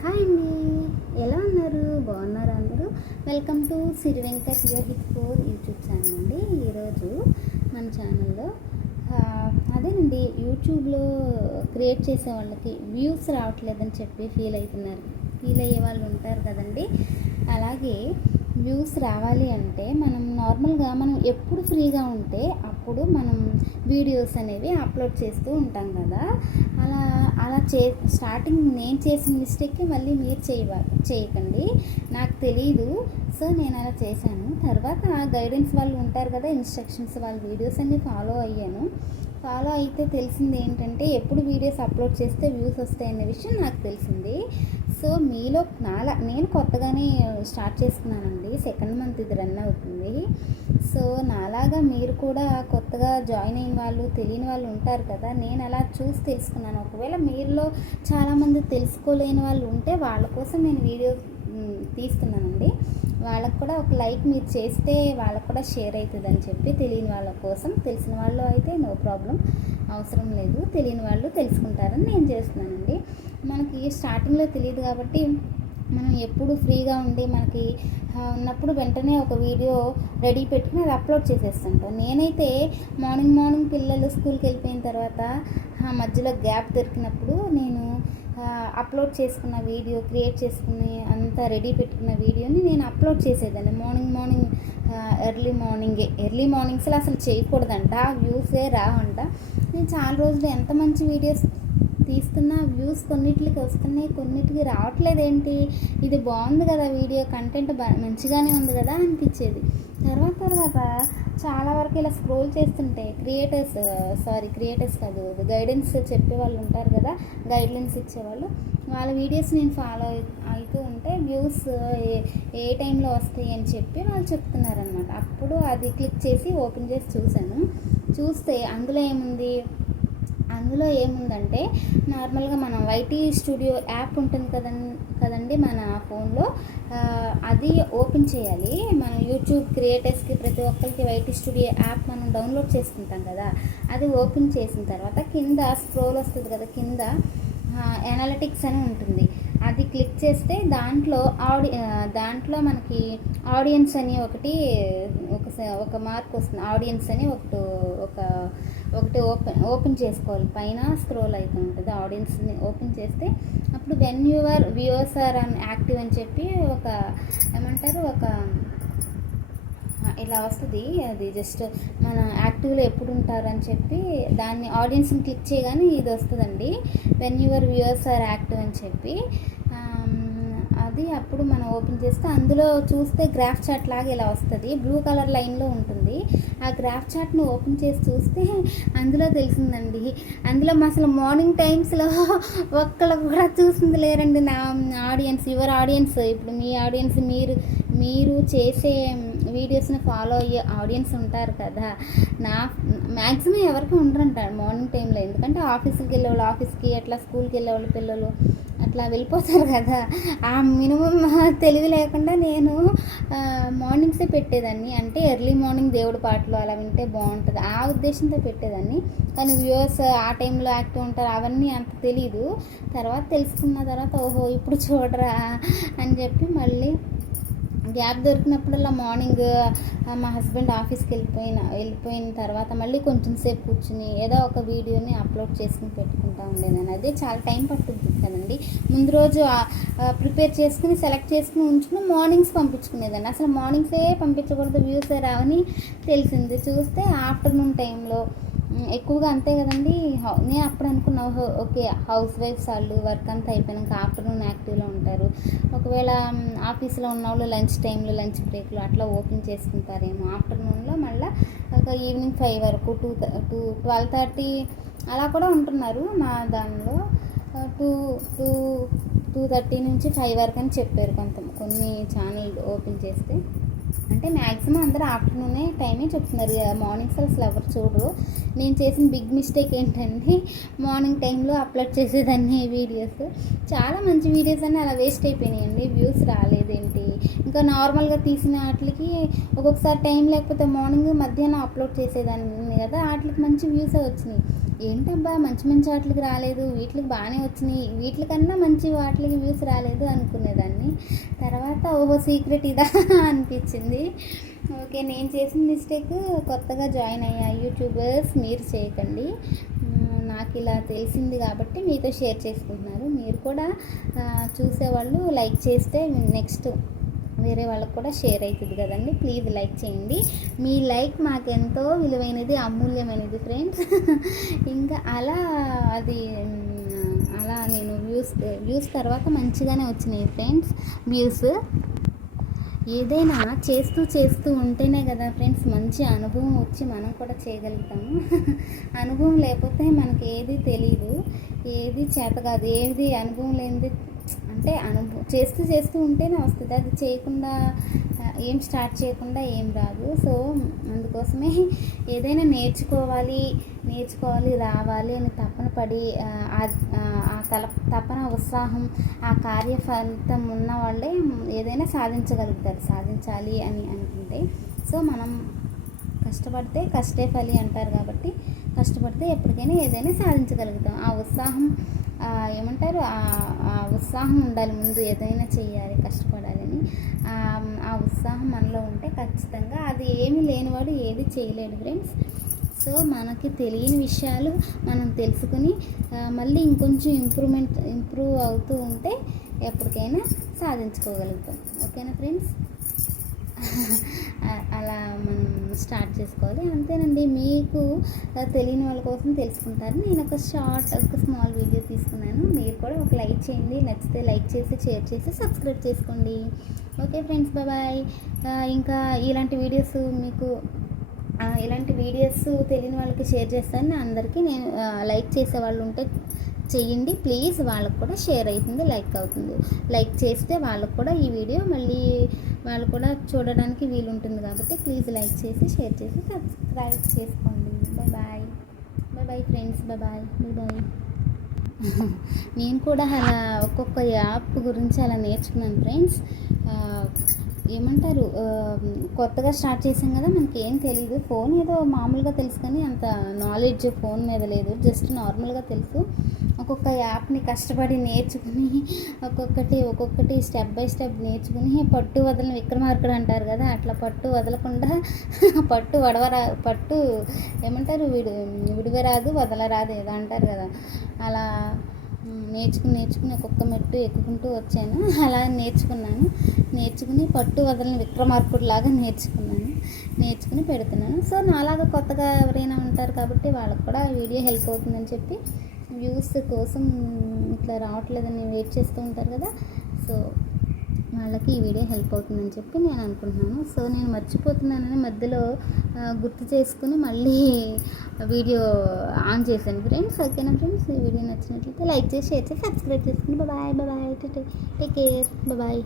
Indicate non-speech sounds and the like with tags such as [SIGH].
Hi అండి. ఎలా ఉన్నారు? బాగున్నారు అందరూ? Welcome to Siri Venkat Yohith four YouTube channel అండి. ఈరోజు మన ఛానల్లో అదేనండి యూట్యూబ్లో క్రియేట్ చేసే వాళ్ళకి వ్యూస్ రావట్లేదని చెప్పి ఫీల్ అవుతున్నారు. ఫీల్ అయ్యే వాళ్ళు ఉంటారు కదండి. అలాగే వ్యూస్ రావాలి అంటే మనం నార్మల్గా మనం ఎప్పుడు ఫ్రీగా ఉంటే అప్పుడు మనం వీడియోస్ అనేవి అప్లోడ్ చేస్తూ ఉంటాం కదా. అలా అలా చే స్టార్టింగ్ నేను చేసిన మిస్టేక్కి మళ్ళీ మీరు చేయవ చేయకండి. నాకు తెలియదు సో నేను అలా చేశాను. తర్వాత గైడెన్స్ వాళ్ళు ఉంటారు కదా ఇన్స్ట్రక్షన్స్ వాళ్ళ వీడియోస్ అన్ని ఫాలో అయ్యాను. ఫాలో అయితే తెలిసింది ఏంటంటే ఎప్పుడు వీడియోస్ అప్లోడ్ చేస్తే వ్యూస్ వస్తాయనే విషయం నాకు తెలిసింది. సో మీలో నాలా నేను కొత్తగానే స్టార్ట్ చేస్తున్నానండి. సెకండ్ మంత్ ఇది రన్ అవుతుంది. సో నాలాగా మీరు కూడా కొత్తగా జాయిన్ అయిన వాళ్ళు తెలియని వాళ్ళు ఉంటారు కదా నేను అలా చూసి తెలుసుకున్నాను. ఒకవేళ మీరులో చాలామంది తెలుసుకోలేని వాళ్ళు ఉంటే వాళ్ళ కోసం నేను వీడియో తీస్తున్నానండి. వాళ్ళకు కూడా ఒక లైక్ మీరు చేస్తే వాళ్ళకు కూడా షేర్ అవుతుందని చెప్పి తెలియని వాళ్ళ కోసం తెలిసిన వాళ్ళు అయితే నో ప్రాబ్లం అవసరం లేదు. తెలియని వాళ్ళు తెలుసుకుంటారని నేను చేస్తున్నానండి. మనకి స్టార్టింగ్లో తెలియదు కాబట్టి మనం ఎప్పుడు ఫ్రీగా ఉండి మనకి ఉన్నప్పుడు వెంటనే ఒక వీడియో రెడీ పెట్టుకుని అది అప్లోడ్ చేసేస్తుంటాం. నేనైతే మార్నింగ్ మార్నింగ్ పిల్లలు స్కూల్కి వెళ్ళిపోయిన తర్వాత ఆ, మధ్యలో గ్యాప్ దొరికినప్పుడు నేను అప్లోడ్ చేసుకున్న వీడియో క్రియేట్ చేసుకుని అంతా రెడీ పెట్టుకున్న వీడియోని నేను అప్లోడ్ చేసేదాన్ని. మార్నింగ్ మార్నింగ్ ఎర్లీ మార్నింగే ఎర్లీ మార్నింగ్స్లో అసలు చేయకూడదంట. వ్యూసే రావంట. నేను చాలా రోజులు ఎంత మంచి వీడియోస్ తీస్తున్న వ్యూస్ కొన్నిటికి వస్తున్నాయి కొన్నిటికి రావట్లేదు ఏంటి ఇది బాగుంది కదా వీడియో కంటెంట్ మంచిగానే ఉంది కదా అనిపించేది. తర్వాత తర్వాత చాలా వరకు ఇలా స్క్రోల్ చేస్తుంటే క్రియేటర్స్ సారీ క్రియేటర్స్ కాదు గైడెన్స్ చెప్పే వాళ్ళు ఉంటారు కదా గైడ్లైన్స్ ఇచ్చేవాళ్ళు వాళ్ళ వీడియోస్ నేను ఫాలో అవుతూ ఉంటే వ్యూస్ ఏ ఏ టైంలో వస్తాయి అని చెప్పి వాళ్ళు చెప్తున్నారనమాట అప్పుడు అది క్లిక్ చేసి ఓపెన్ చేసి చూశాను. చూస్తే అందులో ఏముంది? అందులో ఏముందంటే నార్మల్గా మనం వైటీ స్టూడియో యాప్ ఉంటుంది కదం కదండి మన ఫోన్లో. అది ఓపెన్ చేయాలి. మనం యూట్యూబ్ క్రియేటర్స్కి ప్రతి ఒక్కరికి వైటీ స్టూడియో యాప్ మనం డౌన్లోడ్ చేసుకుంటాం కదా అది ఓపెన్ చేసిన తర్వాత కింద స్క్రోల్ వస్తుంది కదా కింద ఎనాలిటిక్స్ అని ఉంటుంది. అది క్లిక్ చేస్తే దాంట్లో ఆడి దాంట్లో మనకి ఆడియన్స్ అని ఒకటి ఒక స- ఒక మార్క్ వస్తుంది. ఆడియన్స్ అని ఒకటి ఒక ఒకటి ఓపెన్ ఓపెన్ చేసుకోవాలి. పైన స్క్రోల్ అవుతూ ఉంటుంది. ఆడియన్స్ని ఓపెన్ చేస్తే అప్పుడు when your viewers are unactive అని చెప్పి ఒక ఏమంటారు? ఒక ఇలా వస్తుంది. అది జస్ట్ మన యాక్టివ్లో ఎప్పుడు ఉంటారు అని చెప్పి దాన్ని ఆడియన్స్ని క్లిక్ చేయగానే ఇది వస్తుందండి. When your viewers are active అని చెప్పి ఉంటుంది. అప్పుడు మనం ఓపెన్ చేస్తే అందులో చూస్తే గ్రాఫ్ చార్ట్ లాగా ఇలా వస్తుంది. బ్లూ కలర్ లైన్లో ఉంటుంది. ఆ గ్రాఫ్ చార్ట్ని ఓపెన్ చేసి చూస్తే అందులో తెలిసిందండి. అందులో అసలు మార్నింగ్ టైమ్స్లో [LAUGHS] ఒక్కళ్ళు కూడా చూసింది లేరండి నా ఆడియన్స్. Your audience. ఇప్పుడు మీ ఆడియన్స్ మీరు మీరు చేసే వీడియోస్ని ఫాలో అయ్యే ఆడియన్స్ ఉంటారు కదా. నా మ్యాక్సిమం ఎవరికి ఉండరంట మార్నింగ్ టైంలో ఎందుకంటే ఆఫీస్కి వెళ్ళే వాళ్ళు ఆఫీస్కి అట్లా స్కూల్కి వెళ్ళే వాళ్ళు పిల్లలు. అట్లా వెళ్ళిపోతారు కదా. ఆ మినిమం తెలివి లేకుండా నేను మార్నింగ్సే పెట్టేదాన్ని. అంటే ఎర్లీ మార్నింగ్ దేవుడి పాటలు అలా వింటే బాగుంటుంది. ఆ ఉద్దేశంతో పెట్టేదాన్ని. కానీ వ్యూవర్స్ ఆ టైంలో యాక్టివ్ ఉంటారు అవన్నీ అంత తెలీదు. తర్వాత తెలుసుకున్న తర్వాత ఓహో ఇప్పుడు చూడరా అని చెప్పి మళ్ళీ గ్యాప్ దొరికినప్పుడల్లా మార్నింగ్ మా హస్బెండ్ ఆఫీస్కి వెళ్ళిపోయిన వెళ్ళిపోయిన తర్వాత మళ్ళీ కొంచెం సేపు కూర్చుని ఏదో ఒక వీడియోని అప్లోడ్ చేసుకుని పెట్టుకుంటా ఉండేదాన్ని. అదే చాలా టైం పట్టుద్ది కదండి. ముందు రోజు ప్రిపేర్ చేసుకుని సెలెక్ట్ చేసుకుని ఉంచుకుని మార్నింగ్స్ పంపించుకునేదాన్ని. అసలు మార్నింగ్సే పంపించకూడదు వ్యూసే రావని తెలిసింది. చూస్తే ఆఫ్టర్నూన్ టైంలో ఎక్కువగా అంతే కదండి. నేను అప్పుడు అనుకున్నా ఓకే హౌస్ వైఫ్స్ వాళ్ళు వర్క్ అంతా అయిపోయాక ఆఫ్టర్నూన్ యాక్టివ్లో ఉంటారు. ఒకవేళ ఆఫీస్లో ఉన్న వాళ్ళు లంచ్ టైంలో లంచ్ బ్రేక్లో అట్లా ఓపెన్ చేసుకుంటారేమో ఆఫ్టర్నూన్లో మళ్ళీ ఒక ఈవినింగ్ ఫైవ్ వరకు టూ టూ ట్వెల్వ్ థర్టీ అలా కూడా ఉంటున్నారు మా దానిలో. టూ టూ టూ థర్టీ నుంచి ఫైవ్ వరకు అని చెప్పారు కొంత కొన్ని ఛానల్ ఓపెన్ చేస్తే. అంటే మ్యాక్సిమం అందరూ ఆఫ్టర్నూనే టైమే చెప్తున్నారు. మార్నింగ్ మార్నింగ్స్ అసలు ఎవరు చూడరు నేను చేసిన బిగ్ మిస్టేక్ ఏంటంటే మార్నింగ్ టైంలో అప్లోడ్ చేసేదాన్ని వీడియోస్. చాలా మంచి వీడియోస్ అన్నీ అలా వేస్ట్ అయిపోయినాయండి. వ్యూస్ రాలేదేంటి? ఇంకా నార్మల్గా తీసిన వాటికి ఒక్కొక్కసారి టైం లేకపోతే మార్నింగ్ మధ్యాహ్నం అప్లోడ్ చేసేదాన్ని కదా వాటికి మంచి వ్యూస్ వచ్చినాయి. ఏంటబ్బా మంచి మంచి వాటికి రాలేదు. వీటికి బాగానే వచ్చినాయి. వీటికన్నా మంచి వాటికి వ్యూస్ రాలేదు అనుకునేదాన్ని. తర్వాత ఓహో సీక్రెట్ ఇదా [LAUGHS] అనిపించింది. ఓకే నేను చేసిన మిస్టేక్ కొత్తగా జాయిన్ అయ్యా యూట్యూబర్స్ మీరు చేయకండి. నాకు ఇలా తెలిసింది కాబట్టి మీతో షేర్ చేసుకుంటున్నారు. మీరు కూడా చూసేవాళ్ళు లైక్ చేస్తే నెక్స్ట్ వేరే వాళ్ళకు కూడా షేర్ అవుతుంది కదండి. ప్లీజ్ లైక్ చేయండి. మీ లైక్ మాకెంతో విలువైనది అమూల్యమైనది ఫ్రెండ్స్ [LAUGHS] ఇంకా అలా అది అలా నేను వ్యూస్ వ్యూస్ తర్వాత మంచిగానే వచ్చినాయి ఫ్రెండ్స్ వ్యూస్ ఏదైనా చేస్తూ చేస్తూ ఉంటేనే కదా ఫ్రెండ్స్ మంచి అనుభవం వచ్చి మనం కూడా చేయగలుగుతాము. [LAUGHS] అనుభవం లేకపోతే మనకి ఏది తెలియదు ఏది చేత కాదు. ఏది అనుభవం లేనిది అంటే అనుభవం చేస్తూ చేస్తూ ఉంటేనే వస్తుంది. అది చేయకుండా ఏం స్టార్ట్ చేయకుండా ఏం రాదు. సో అందుకోసమే [LAUGHS] ఏదైనా నేర్చుకోవాలి నేర్చుకోవాలి రావాలి అని తపన పడి ఆ, తల తపన ఉత్సాహం ఆ కార్యఫలితం ఉన్న వాళ్ళే ఏదైనా సాధించగలుగుతారు. సాధించాలి అని అనుకుంటే. సో మనం కష్టపడితే కష్టే ఫలి అంటారు కాబట్టి కష్టపడితే ఎప్పటికైనా ఏదైనా సాధించగలుగుతాం. ఆ ఉత్సాహం ఏమంటారు? ఆ ఉత్సాహం ఉండాలి ముందు ఏదైనా చేయాలి కష్టపడాలని. ఆ, ఉత్సాహం మనలో ఉంటే ఖచ్చితంగా అది ఏమీ లేనివాడు ఏది చేయలేడు ఫ్రెండ్స్. సో మనకి తెలియని విషయాలు మనం తెలుసుకుని మళ్ళీ ఇంకొంచెం ఇంప్రూవ్మెంట్ ఇంప్రూవ్ అవుతూ ఉంటే ఎప్పటికైనా సాధించుకోగలుగుతాం. ఓకేనా ఫ్రెండ్స్? [LAUGHS] అలా మనం స్టార్ట్ చేసుకోవాలి. అంతేనండి. మీకు తెలియని వాళ్ళ కోసం తెలుసుకుంటారు. నేను ఒక షార్ట్ ఒక స్మాల్ వీడియో తీసుకున్నాను. మీరు కూడా ఒక లైక్ చేయండి. నచ్చితే లైక్ చేసి షేర్ చేసి సబ్స్క్రైబ్ చేసుకోండి. Okay friends. బాయ్ ఇంకా ఇలాంటి వీడియోస్ మీకు ఇలాంటి వీడియోస్ తెలియని వాళ్ళకి షేర్ చేస్తాను. అందరికీ నేను లైక్ చేసే వాళ్ళు ఉంటే చేయండి. ప్లీజ్ వాళ్ళకు కూడా షేర్ అవుతుంది లైక్ అవుతుంది. లైక్ చేస్తే వాళ్ళకు కూడా ఈ వీడియో మళ్ళీ వాళ్ళు కూడా చూడడానికి వీలు ఉంటుంది కాబట్టి ప్లీజ్ లైక్ చేసి షేర్ చేసి సబ్స్క్రైబ్ చేసుకోండి. Bye bye. Bye bye friends bye bye. Bye bye. నేను కూడా అలా ఒక్కొక్క యాప్ గురించి అలా నేర్చుకున్నాను ఫ్రెండ్స్. ఏమంటారు? కొత్తగా స్టార్ట్ చేసాం కదా మనకి ఏం తెలియదు ఫోన్ ఏదో మామూలుగా తెలుసు కానీ అంత నాలెడ్జ్ ఫోన్ మీద లేదు. జస్ట్ నార్మల్గా తెలుసు. ఒక్కొక్క యాప్ని కష్టపడి నేర్చుకుని ఒక్కొక్కటి ఒక్కొక్కటి స్టెప్ బై స్టెప్ నేర్చుకుని పట్టు వదలని విక్రమార్కుడు అంటారు కదా అట్లా పట్టు వదలకుండా [LAUGHS] పట్టు వడవరా పట్టు ఏమంటారు? విడు విడివరాదు వదలరాదు ఏదో అంటారు కదా. అలా నేర్చుకుని నేర్చుకుని ఒక్కొక్క మెట్టు ఎక్కుకుంటూ వచ్చాను. [LAUGHS] అలా నేర్చుకున్నాను. నేర్చుకుని పట్టు వదలని విక్రమార్కుడు లాగా నేర్చుకున్నాను. నేర్చుకుని పెడుతున్నాను. సో నాలాగా కొత్తగా ఎవరైనా ఉంటారు కాబట్టి వాళ్ళకు కూడా వీడియో హెల్ప్ అవుతుందని చెప్పి వ్యూస్ కోసం ఇట్లా రావట్లేదని వెయిట్ చేస్తూ ఉంటారు కదా. సో వాళ్ళకి ఈ వీడియో హెల్ప్ అవుతుందని చెప్పి నేను అనుకుంటున్నాను. సో నేను మర్చిపోతున్నానని మధ్యలో గుర్తు చేసుకుని మళ్ళీ వీడియో ఆన్ చేశాను. ఫ్రెండ్స్ ఓకేనా ఫ్రెండ్స్ ఈ వీడియో నచ్చినట్లయితే లైక్ చేసి షేర్ చేసి సబ్స్క్రైబ్ చేసుకోండి bye bye take care bye